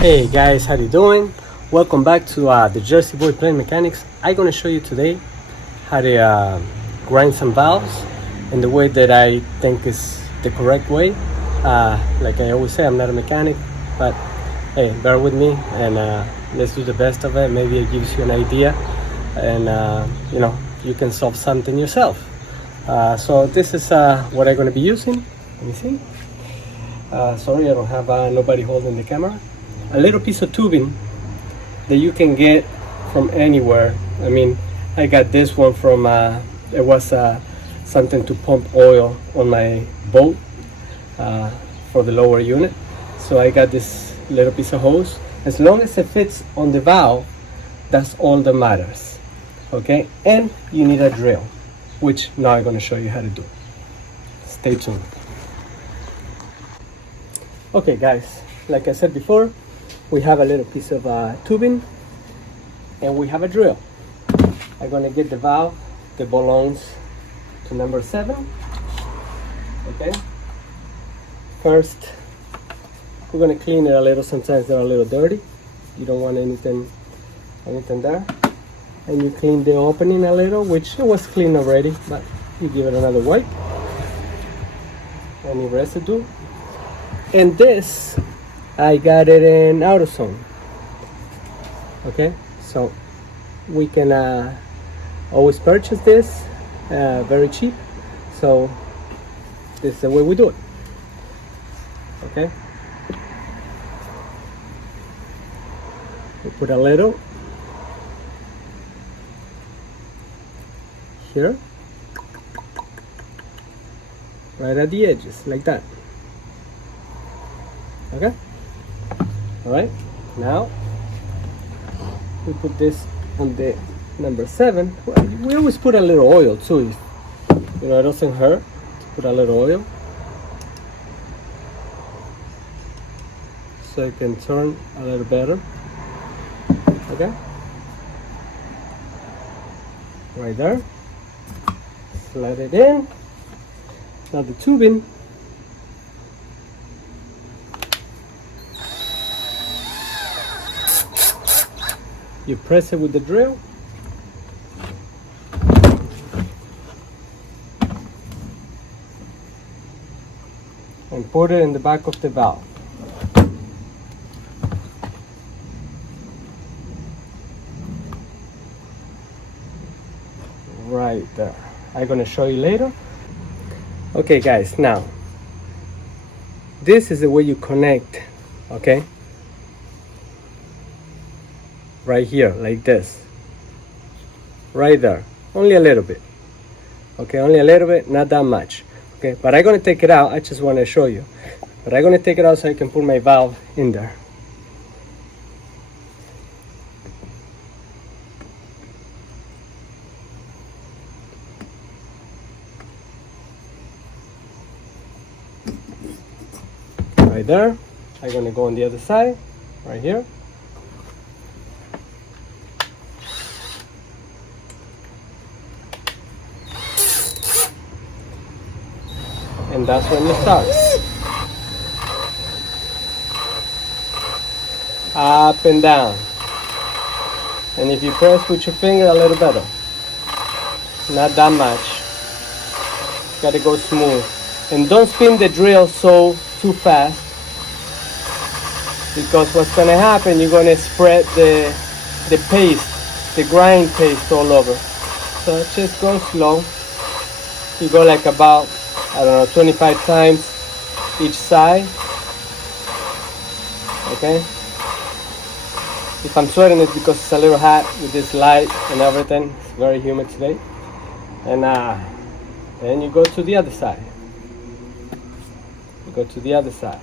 Hey guys, how you doing? Welcome back to the Jersey Boy Plane Mechanics. I'm gonna show you today how to grind some valves in the way that I think is the correct way. Like I always say, I'm not a mechanic, but hey, bear with me and let's do the best of it. Maybe it gives you an idea, and you can solve something yourself. So this is what I'm gonna be using. Let me see. Sorry, I don't have nobody holding the camera. A little piece of tubing that you can get from anywhere. I mean, I got this one from it was something to pump oil on my boat for the lower unit. So I got this little piece of hose. As long as it fits on the valve, that's all that matters. Okay, and you need a drill, which now I'm going to show you how to do. Stay tuned. Okay guys, like I said before, we have a little piece of tubing and we have a drill. I'm gonna get the valve that belongs to number 7. Okay, first we're gonna clean it a little. Sometimes they're a little dirty, you don't want anything there, and you clean the opening a little, which it was clean already, but you give it another wipe. Any residue. And this, I got it in AutoZone. Okay, so we can always purchase this very cheap. So this is the way we do it. Okay, we put a little here, right at the edges, like that. Okay, all right, now we put this on the number 7. We always put a little oil too, it doesn't hurt to put a little oil so it can turn a little better. Okay, right there, slide it in. Now the tubing, you press it with the drill, and put it in the back of the valve. Right there. I'm gonna show you later. Okay guys, now this is the way you connect. Okay, right here, like this, right there, only a little bit. Okay, only a little bit, not that much. Okay, but I'm gonna take it out. I just want to show you, but I'm gonna take it out so I can put my valve in there. Right there. I'm gonna go on the other side, right here. And that's when it starts. Up and down. And if you press with your finger, a little better. Not that much. Gotta go smooth. And don't spin the drill too fast, because what's gonna happen, you're gonna spread the paste, the grind paste all over. So just go slow. You go like about, I don't know, 25 times each side. Okay, if I'm sweating, it's because it's a little hot with this light and everything. It's very humid today. And then you go to the other side. You go to the other side.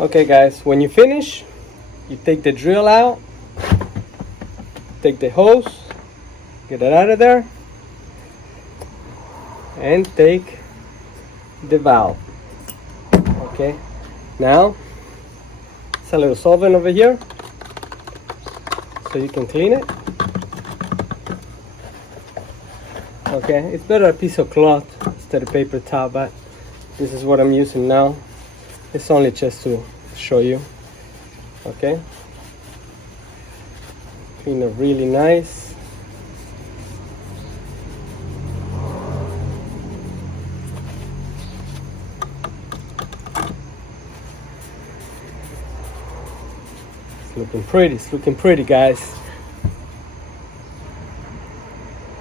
Okay guys, when you finish, you take the drill out, take the hose, get it out of there, and take the valve. Okay, now It's a little solvent over here, so you can clean it. Okay, it's better a piece of cloth instead of paper towel, but this is what I'm using now. It's only just to show you. Okay, clean it really nice. It's looking pretty, guys.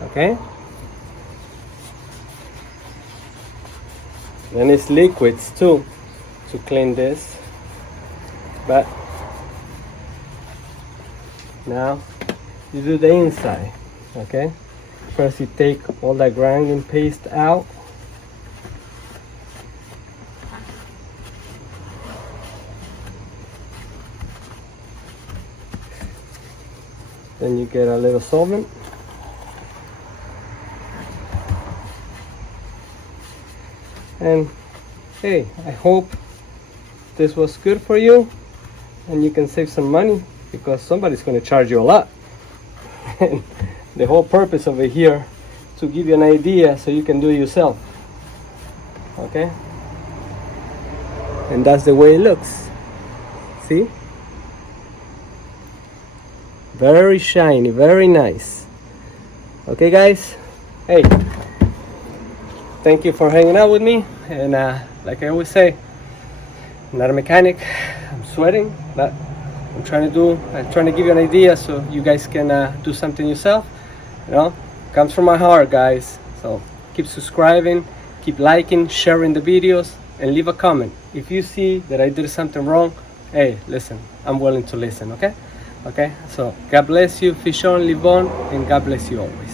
Okay, then it's liquids too to clean this, but now you do the inside. Okay, first you take all that grinding paste out. Then you get a little solvent. And hey, I hope this was good for you and you can save some money, because somebody's going to charge you a lot. And the whole purpose over here to give you an idea so you can do it yourself. Okay, and that's the way it looks. See, very shiny, very nice. Okay guys, hey, thank you for hanging out with me. And like I always say, I'm not a mechanic, I'm sweating, but I'm trying to give you an idea so you guys can do something yourself. You know, comes from my heart, guys. So keep subscribing, keep liking, sharing the videos, and leave a comment if you see that I did something wrong. Hey, listen, I'm willing to listen. Okay, so God bless you, fish on, live on, and God bless you always.